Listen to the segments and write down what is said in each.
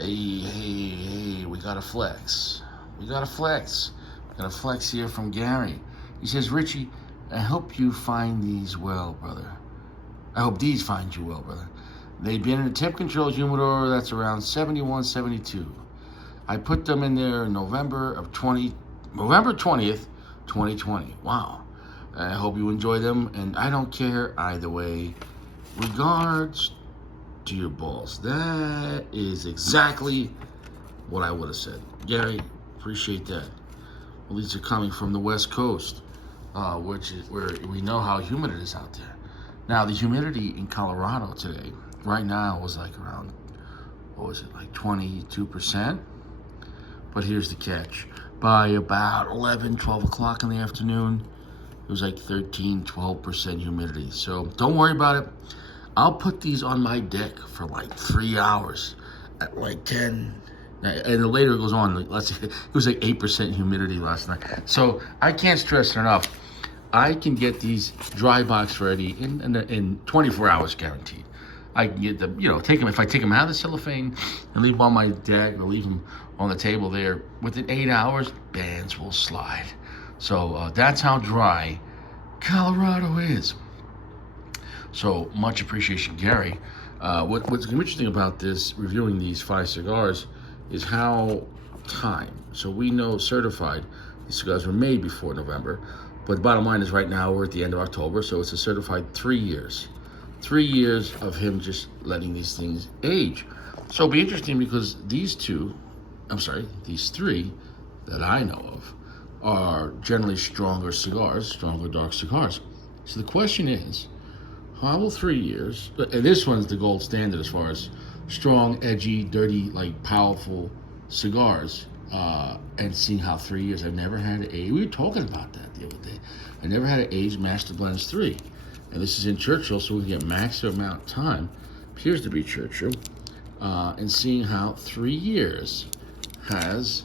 Hey, we got a flex. We got a flex. We got a flex here from Gary. He says, Richie, I hope you find these well, brother. I hope these find you well, brother. They've been in a temp controlled humidor that's around 71, 72. I put them in there in November 20th, 2020. Wow. I hope you enjoy them, and I don't care either way. Regards to your balls. That is exactly what I would have said. Gary, appreciate that. Well, these are coming from the West Coast, which is where we know how humid it is out there. Now, the humidity in Colorado today, right now, was like around, 22%? But here's the catch. By about 11, 12 o'clock in the afternoon, it was like 13, 12% humidity. So don't worry about it. I'll put these on my deck for like 3 hours at like 10. And later it goes on. Let's see, it was like 8% humidity last night. So I can't stress it enough. I can get these dry box ready in 24 hours guaranteed. I can get them, take them, if I take them out of the cellophane and leave them on my deck or leave them on the table there, within 8 hours, bands will slide. So that's how dry Colorado is. So much appreciation, Gary. What's interesting about this, reviewing these 5 cigars, is how time. So we know certified, these cigars were made before November, but the bottom line is right now we're at the end of October, so it's a certified 3 years. 3 years of him just letting these things age. So it'll be interesting because these 3 that I know of are generally stronger dark cigars. So the question is, how will 3 years, and this one's the gold standard as far as strong, edgy, dirty, like powerful cigars, and seeing how 3 years, I've never had we were talking about that the other day. I never had an aged Master Blends 3. And this is in Churchill, so we can get maximum amount of time. Appears to be Churchill. And seeing how 3 years has,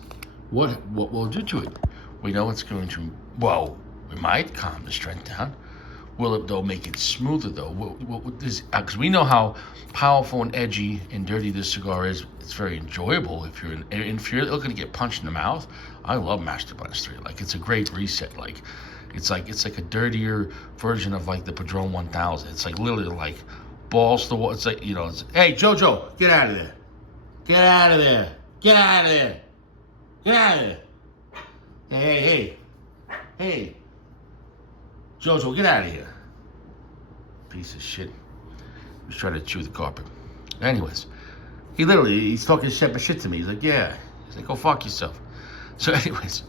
what will do to it. We know it's going to, it might calm the strength down. Will it, though, make it smoother, though? Because we know how powerful and edgy and dirty this cigar is. It's very enjoyable if you're looking to get punched in the mouth. I love Master Blends 3. Like, it's a great reset. It's like a dirtier version of like the Padron 1000. It's like literally like balls to the wall. It's like, hey, Jojo, get out of there. Get out of there. Get out of there. Get out of there. Hey. Jojo, get out of here. Piece of shit. He's trying to chew the carpet. Anyways, he's talking shit to me. He's like, yeah. He's like, go fuck yourself. So anyways,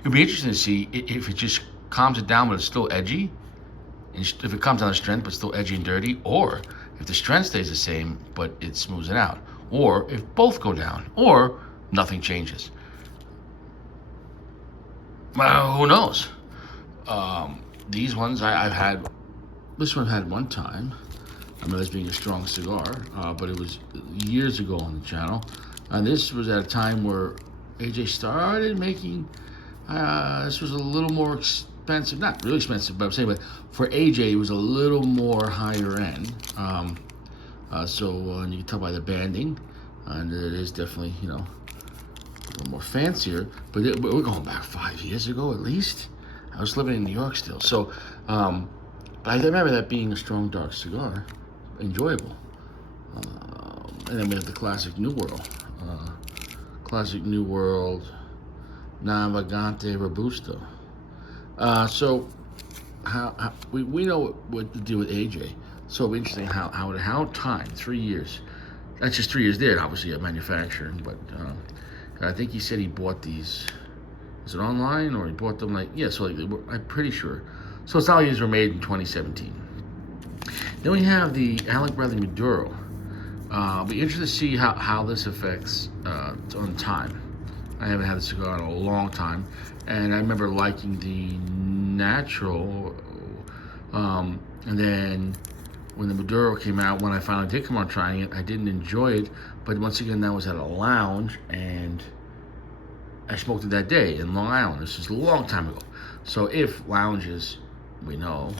it'll be interesting to see if it just calms it down but it's still edgy, and if it comes down to strength but still edgy and dirty, or if the strength stays the same but it smooths it out, or if both go down, or nothing changes. Well, who knows? These ones I've had. This one I've had one time. I remember this being a strong cigar, but it was years ago on the channel, and this was at a time where AJ started making. This was a little more expensive, not really expensive, but I'm saying, but for AJ, it was a little more higher end. So you can tell by the banding, and it is definitely, a little more fancier. But we're going back 5 years ago at least. I was living in New York still, so. But I remember that being a strong dark cigar, enjoyable. And then we have the classic New World. Navigante Robusto. So how we know what to do with AJ. So it'll be interesting how time, 3 years. That's just 3 years there, obviously, at manufacturing. But I think he said he bought these. Is it online or he bought them I'm pretty sure. So it's all these were made in 2017. Then we have the Alec Bradley Maduro. I'll be interested to see how this affects on time. I haven't had a cigar in a long time, and I remember liking the natural. And then when the Maduro came out, when I finally did come on trying it, I didn't enjoy it. But once again, that was at a lounge, and I smoked it that day in Long Island. This was a long time ago. So if lounges, we know,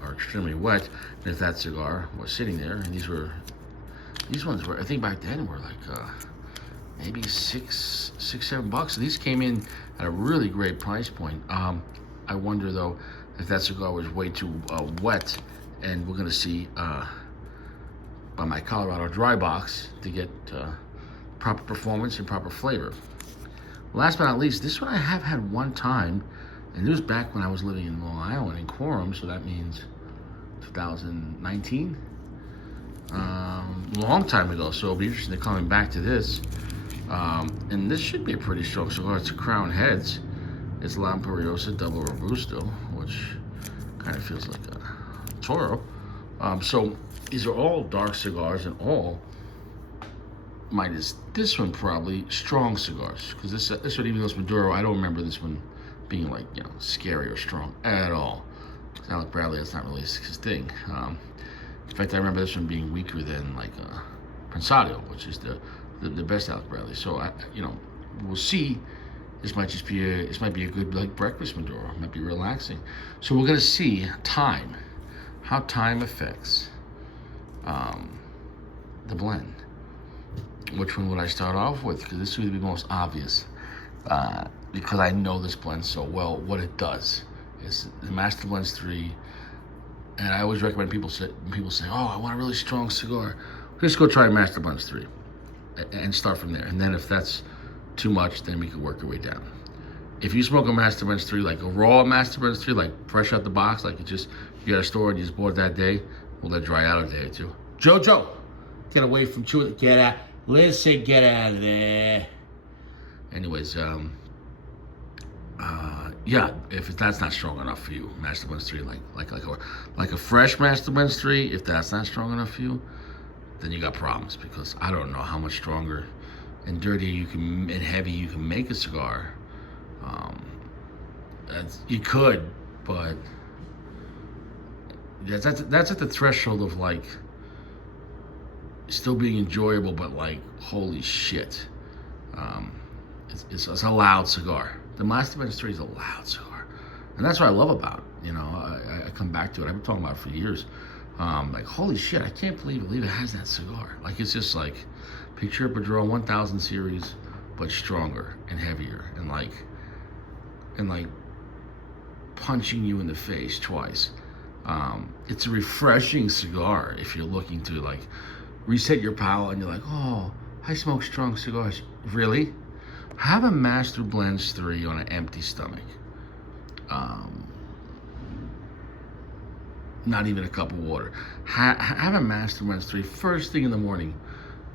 are extremely wet, and if that cigar was sitting there, and these ones were, I think back then were like maybe $6-7. And these came in at a really great price point. I wonder though if that cigar was way too wet, and we're gonna see by my Colorado dry box to get proper performance and proper flavor. Last but not least, this one I have had one time, and it was back when I was living in Long Island in Quorum, so that means 2019. Long time ago, so it'll be interesting to coming back to this. And this should be a pretty strong cigar. It's a Crown Heads. It's La Imperiosa Double Robusto, which kind of feels like a Toro. So these are all dark cigars, and all, minus this one probably, strong cigars. Because this one, even though it's Maduro, I don't remember this one being like, you know, scary or strong at all. Alec Bradley, that's not really his thing. In fact, I remember this one being weaker than like Prensado, which is the best Alec Bradley. So you know, we'll see. This might just be a good like breakfast Maduro. It might be relaxing. So we're gonna see how time affects the blend. Which one would I start off with? Because this would be the most obvious. Because I know this blend so well. What it does is the Master Blends 3. And I always recommend people say, oh, I want a really strong cigar. Just go try Master Blends 3 and start from there. And then if that's too much, then we can work our way down. If you smoke a Master Blends 3, like a raw Master Blends 3, like fresh out the box, like you got a store and you just bought it that day, we'll let it dry out a day or two. Jojo, get away from chewing. Get out. Listen, get out of there. Anyways, yeah, if that's not strong enough for you, Master Blends 3, like a fresh Master Blends 3, if that's not strong enough for you, then you got problems, because I don't know how much stronger and dirtier and heavy you can make a cigar. You could, but that's at the threshold of like still being enjoyable, but like holy shit, it's a loud cigar. The Master Blends 3 is a loud cigar, and that's what I love about it. You know, I come back to it. I've been talking about it for years. Like, holy shit, I can't believe it has that cigar. Like, it's just like, picture a Padron 1000 series, but stronger and heavier, and like punching you in the face twice. It's a refreshing cigar if you're looking to like reset your palate, and you're like, oh, I smoke strong cigars. Really? Have a Master Blends 3 on an empty stomach. Not even a cup of water. Have a Master Blends 3 first thing in the morning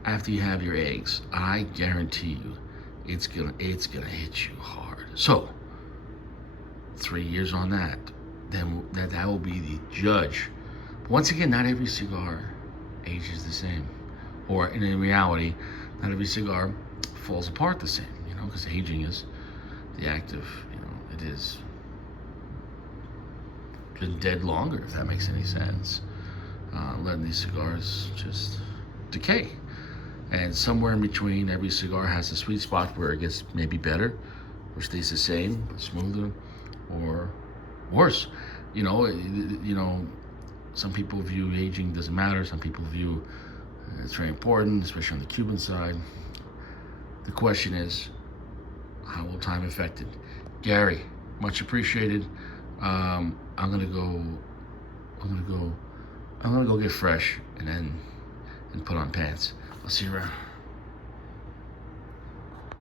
after you have your eggs. I guarantee you, it's gonna hit you hard. So, 3 years on that, then that will be the judge. But once again, not every cigar ages the same, or in reality, not every cigar falls apart the same. You know, because aging is the act of, you know, it is been dead longer, if that makes any sense. Letting these cigars just decay. And somewhere in between, every cigar has a sweet spot where it gets maybe better, or stays the same, smoother, or worse. You know, some people view aging doesn't matter. Some people view it's very important, especially on the Cuban side. The question is, how will time affect it? Gary, much appreciated. I'm gonna go get fresh and put on pants. I'll see you around.